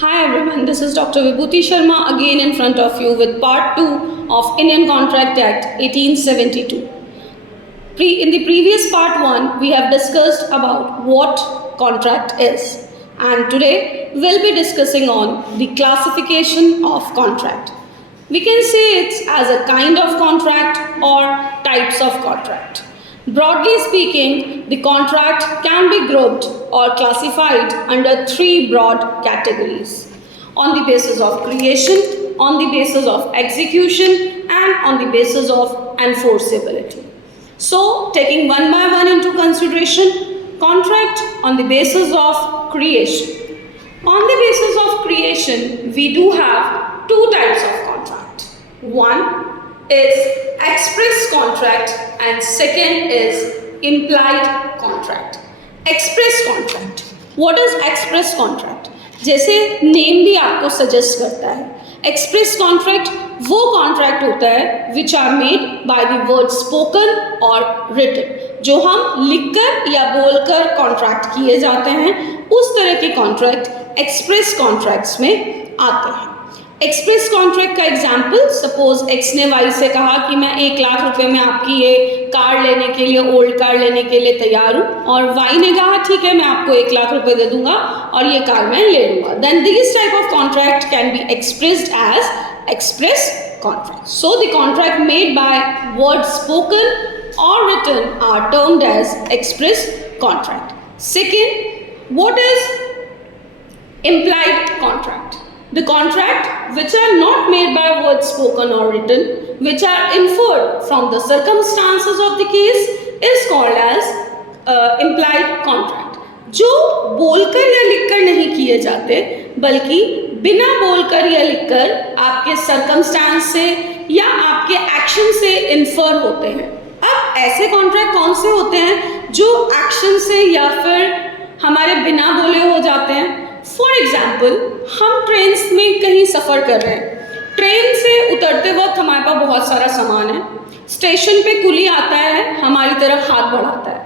Hi everyone, this is Dr. Vibhuti Sharma again in front of you with part 2 of Indian Contract Act 1872. In the previous part 1, we have discussed about what contract is, and today we'll be discussing on the classification of contract. We can say it's as a kind of contract or types of contract. Broadly speaking, the contract can be grouped or classified under 3 broad categories: on the basis of creation, on the basis of execution, and on the basis of enforceability. So, taking one by one into consideration, contract on the basis of creation. On the basis of creation, we do have 2 types of contract. One is express contract and second is implied contract. Express contract. What is express contract? जैसे name भी आपको suggest करता है, express contract वो contract होता है which are made by the word spoken और written, जो हम लिखकर या बोलकर कॉन्ट्रैक्ट किए जाते हैं, उस तरह के कॉन्ट्रैक्ट एक्सप्रेस कॉन्ट्रैक्ट्स में आते हैं। एक्सप्रेस कॉन्ट्रैक्ट का एग्जाम्पल, सपोज एक्स ने वाई से कहा कि मैं 1 लाख रुपए में आपकी ये कार लेने के लिए, ओल्ड कार लेने के लिए तैयार हूँ, और वाई ने कहा ठीक है मैं आपको 1 लाख रुपए दे दूंगा और ये कार मैं ले लूंगा। Then this type of contract can be expressed as express contract. So the contract made by word spoken और written are termed as express contract. Second, what is implied contract? The contract which are not made by words spoken or written, which are inferred from the circumstances of the case, is called as implied contract. जो बोलकर या लिखकर नहीं किए जाते, बल्कि बिना बोलकर या लिखकर आपके सर्कमस्टांस से या आपके एक्शन से इन्फर होते हैं। अब ऐसे कॉन्ट्रैक्ट कौन से होते हैं जो एक्शन से या फिर हमारे बिना बोले हो जाते हैं? फॉर एग्जाम्पल, हम ट्रेन में कहीं सफ़र कर रहे हैं, ट्रेन से उतरते वक्त हमारे पास बहुत सारा सामान है, स्टेशन पे कुली आता है, हमारी तरफ हाथ बढ़ाता है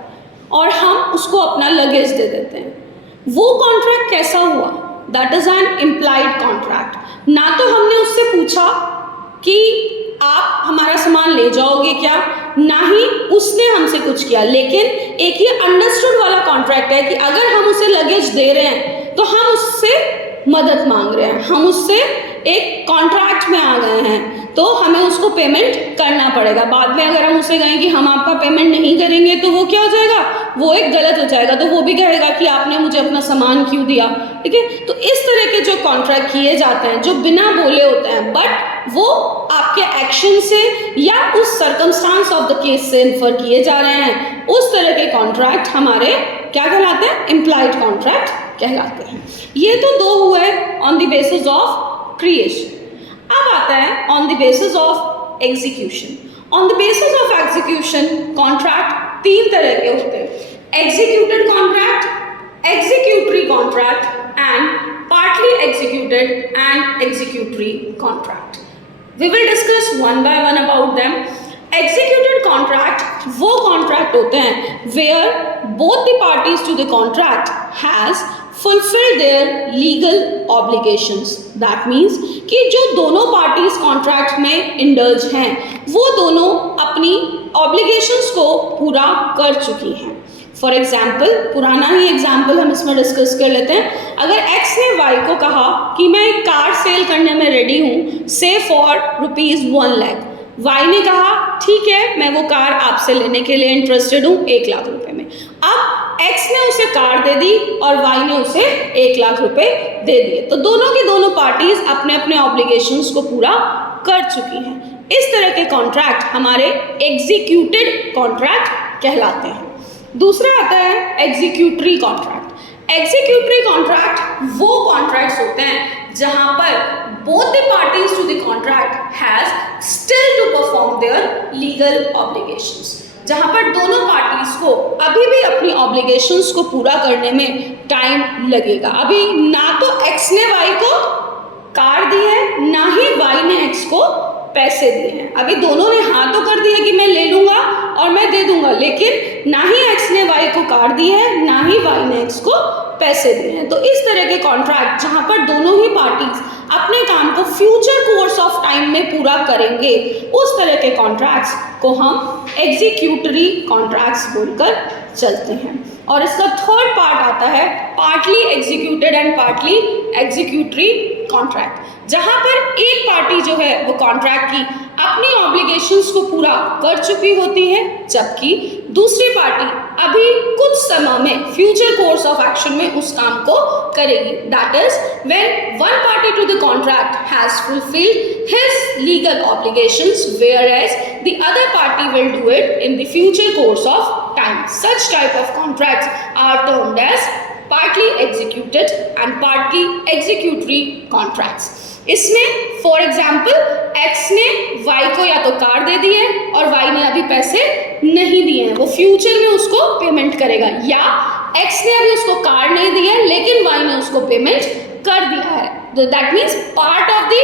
और हम उसको अपना लगेज दे देते हैं। वो कॉन्ट्रैक्ट कैसा हुआ? That is an implied contract. ना तो हमने उससे पूछा कि आप हमारा सामान ले जाओगे क्या, ना ही उसने हमसे कुछ किया, लेकिन एक ये अंडरस्टूड वाला कॉन्ट्रैक्ट है कि अगर हम उसे लगेज दे रहे हैं तो हम उससे मदद मांग रहे हैं, हम उससे एक कॉन्ट्रैक्ट में आ गए हैं, तो हमें उसको पेमेंट करना पड़ेगा। बाद में अगर हम उसे कहें कि हम आपका पेमेंट नहीं करेंगे तो वो क्या हो जाएगा? वो एक गलत हो जाएगा, तो वो भी कहेगा कि आपने मुझे अपना सामान क्यों दिया। ठीक है, तो इस तरह के जो कॉन्ट्रैक्ट किए जाते हैं जो बिना बोले होते हैं, बट वो आपके एक्शन से या उस सर्कमस्टांस ऑफ द केस से इन्फर किए जा रहे हैं, उस तरह के कॉन्ट्रैक्ट हमारे क्या कहलाते हैं? इम्प्लाइड कॉन्ट्रैक्ट कहलाते हैं। ये तो 2 हुए on the basis of creation. अब आता है on the basis of execution. On the basis of execution contract 3 तरह के होते हैं: executed contract, executory contract and partly executed and executory contract. We will discuss one by one about them. Executed contract वो contract होते हैं where both the parties to the contract has fulfill their legal obligations. That means कि जो दोनों parties contract में indulge हैं, वो दोनों अपनी ऑब्लिगेशंस को पूरा कर चुकी हैं। फॉर एग्जाम्पल, पुराना ही एग्जाम्पल हम इसमें डिस्कस कर लेते हैं। अगर एक्स ने वाई को कहा कि मैं एक कार सेल करने में रेडी हूँ, से फॉर ₹1 लाख, वाई ने कहा ठीक है मैं वो कार आपसे लेने के लिए इंटरेस्टेड हूँ 1 लाख रुपए में। अब एक्स ने उसे कार दे दी और वाई ने उसे 1 लाख रुपए दे दिए, तो दोनों की दोनों पार्टीज अपने अपने ऑब्लिगेशंस को पूरा कर चुकी हैं। इस तरह के कॉन्ट्रैक्ट हमारे एग्जीक्यूटेड कॉन्ट्रैक्ट कहलाते हैं। दूसरा आता है एग्जीक्यूटरी कॉन्ट्रैक्ट। एग्जीक्यूटरी कॉन्ट्रैक्ट वो कॉन्ट्रैक्ट्स होते हैं जहां पर both the parties to the contract has still to perform their legal obligations, जहां पर दोनों पार्टीज को अभी भी अपनी ऑब्लिगेशंस को पूरा करने में टाइम लगेगा। अभी ना तो एक्स ने वाई को कार दी है, ना ही वाई ने एक्स को पैसे दिए हैं। अभी दोनों ने हाँ तो कर दिया कि मैं ले लूंगा और मैं दे दूंगा, लेकिन ना ही एक्स ने वाई को कार दी है, ना ही वाई ने एक्स को पैसे दिए हैं। तो इस तरह के कॉन्ट्रैक्ट जहां पर दोनों ही पार्टीज अपने काम को फ्यूचर कोर्स ऑफ टाइम में पूरा करेंगे, उस तरह के कॉन्ट्रैक्ट्स को हम एग्जीक्यूटरी कॉन्ट्रैक्ट्स बोलकर चलते हैं। और इसका थर्ड पार्ट आता है partly executed and partly executory contract, जहां पर एक पार्टी जो है वो कॉन्ट्रैक्ट की अपनी ऑब्लिगेशंस को पूरा कर चुकी होती है, जबकि दूसरी पार्टी अभी कुछ समय में फ्यूचर कोर्स ऑफ एक्शन में उस काम को करेगी। That is when one party to the contract has fulfilled his legal obligations whereas the other party will do it in the future course of time. Such type of contracts are termed as partly executed and partly executory contracts. इसमें for example x ने Y को या तो car दे दी है और Y ने अभी पैसे नहीं दिए हैं, वो फ्यूचर में उसको पेमेंट करेगा, या एक्स ने अभी उसको कार नहीं दी है लेकिन वाई ने उसको पेमेंट कर दिया है। तो that means part of the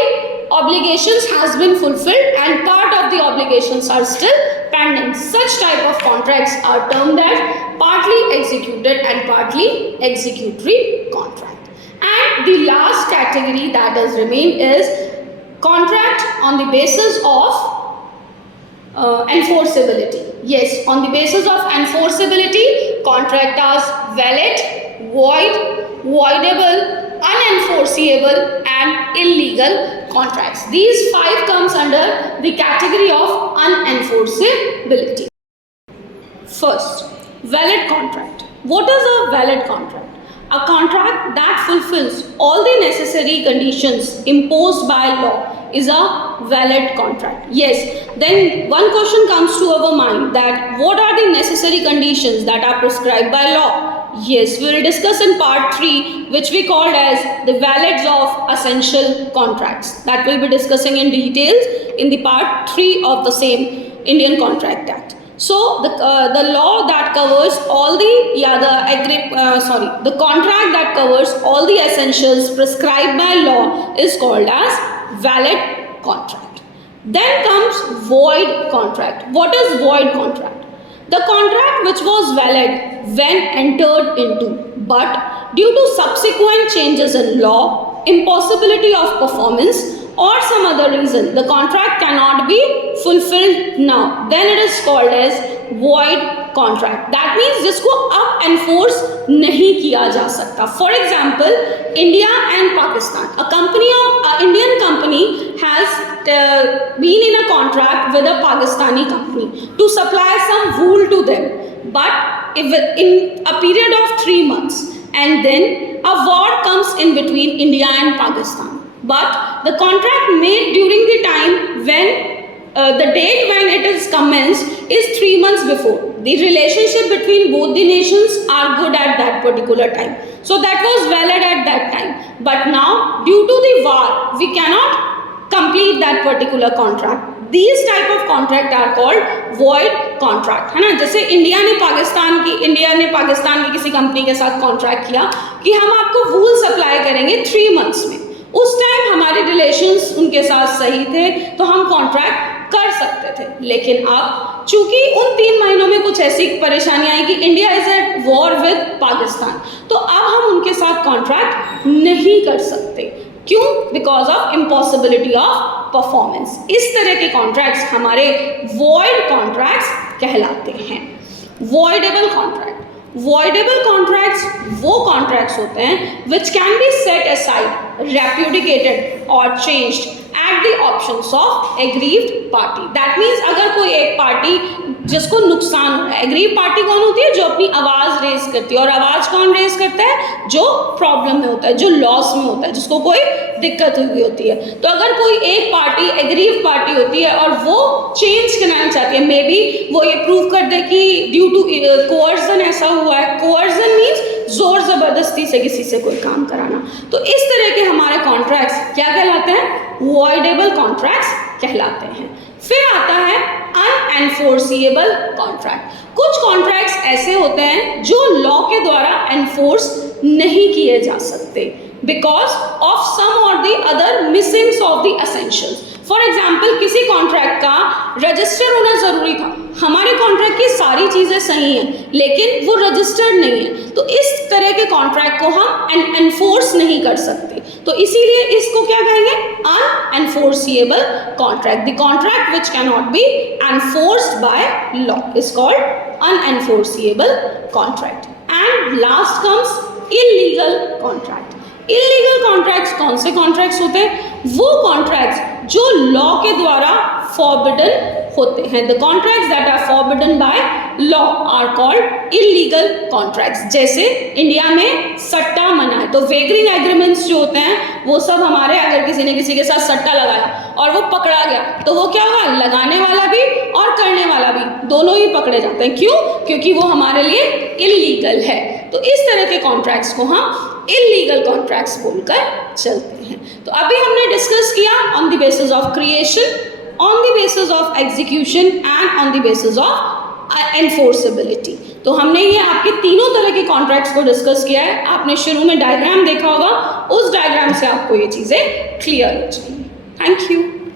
obligations has been fulfilled and part of the obligations are still pending. Such type of contracts are termed as partly executed and partly executory contract. And the last category that has remained is contract on the basis of enforceability. Yes, on the basis of enforceability, contract is valid, void, voidable, unenforceable and illegal contracts. These five comes under the category of unenforceability. First, valid contract. What is a valid contract? A contract that fulfills all the necessary conditions imposed by law is a valid contract. Yes, then one question comes to our mind that what are the necessary conditions that are prescribed by law? Yes, we will discuss in part 3, which we called as the valids of essential contracts. That we'll be discussing in details in the part 3 of the same Indian Contract Act. So the law that covers all the the contract that covers all the essentials prescribed by law is called as valid contract. Then comes void contract. What is void contract? The contract which was valid when entered into, but due to subsequent changes in law, impossibility of performance or some other reason, the contract cannot be fulfilled now, then it is called as void contract. That means जिसको अब enforce नहीं किया जा सकता. For example, India and Pakistan, an Indian company has been in a contract with a Pakistani company to supply some wool to them, but if in a period of 3 months, and then a war comes in between India and Pakistan. But the contract made during the time when the date when it is commenced is 3 months before. The relationship between both the nations are good at that particular time. So that was valid at that time. But now, due to the war, we cannot complete that particular contract. These type of contract are called void contract, है ना। जैसे India ने पाकिस्तान की किसी company के साथ contract किया कि हम आपको वूल सप्लाई करेंगे 3 मंथ्स में। उस टाइम हमारे रिलेशंस उनके साथ सही थे तो हम कॉन्ट्रैक्ट कर सकते थे, लेकिन अब चूंकि उन 3 महीनों में कुछ ऐसी परेशानियां आई कि India is at war with Pakistan, तो अब हम उनके साथ कॉन्ट्रैक्ट नहीं कर सकते। क्यों? Because of impossibility of performance. इस तरह के कॉन्ट्रैक्ट्स हमारे वॉइड कॉन्ट्रैक्ट्स कहलाते हैं। वॉइडेबल कॉन्ट्रैक्ट, वॉइडेबल कॉन्ट्रैक्ट्स वो कॉन्ट्रैक्ट्स होते हैं which can be set aside, repudiated और changed at the options of aggrieved party. That means अगर कोई एक पार्टी जिसको नुकसान हो रहा है, एग्रीव पार्टी कौन होती है? जो अपनी आवाज़ रेज करती है, और आवाज़ कौन रेज करता है? जो प्रॉब्लम में होता है, जो लॉस में होता है, जिसको कोई दिक्कत हुई होती है। तो अगर कोई एक पार्टी एग्रीव पार्टी होती है और वो चेंज कराना चाहती है, मे बी वो ये प्रूव कर दे कि ड्यू टू कोअर्जन ऐसा हुआ है। कोअर्जन मीन्स जोर ज़बरदस्ती से किसी से कोई काम कराना। तो इस तरह के हमारे कॉन्ट्रैक्ट्स क्या कहलाते हैं? वॉइडेबल कॉन्ट्रैक्ट्स कहलाते हैं। फिर आता है अनएनफोर्सिएबल कॉन्ट्रैक्ट। कुछ कॉन्ट्रैक्ट्स ऐसे होते हैं जो लॉ के द्वारा एनफोर्स नहीं किए जा सकते बिकॉज ऑफ सम और the other missings of the essentials. For example किसी कॉन्ट्रैक्ट का रजिस्टर होना ज़रूरी था, हमारे कॉन्ट्रैक्ट की सारी चीज़ें सही हैं लेकिन वो रजिस्टर्ड नहीं है, तो इस तरह के कॉन्ट्रैक्ट को हम एनफोर्स नहीं कर सकते, तो इसीलिए इसको क्या कहेंगे, अनएनफोर्सिएबल contract. The contract which can not be enforced by law is called अनएनफोर्सिएबल contract. And last comes illegal contract. Illegal contracts कौन से कॉन्ट्रैक्ट्स होते हैं, वो कॉन्ट्रैक्ट्स जो लॉ के द्वारा फॉरबिडन होते हैं। The contracts that are forbidden by law are called illegal contracts. जैसे इंडिया में सट्टा मना है, तो वेगरिंग एग्रीमेंट्स जो होते हैं वो सब हमारे, अगर किसी ने किसी के साथ सट्टा लगाया और वो पकड़ा गया तो वो क्या हुआ, लगाने वाला भी और करने वाला भी दोनों ही पकड़े जाते हैं। क्यों, क्योंकि वो हमारे लिए इलीगल है। तो इस तरह के कॉन्ट्रैक्ट्स को हम इलीगल कॉन्ट्रैक्ट्स बोलकर चलते हैं। तो अभी हमने डिस्कस किया on the basis of creation, on the basis of execution and on the basis of enforceability. तो हमने ये आपके तीनों तरह के कॉन्ट्रैक्ट्स को डिस्कस किया है। आपने शुरू में डायग्राम देखा होगा, उस डायग्राम से आपको ये चीज़ें क्लियर हो जाएंगी। Thank you.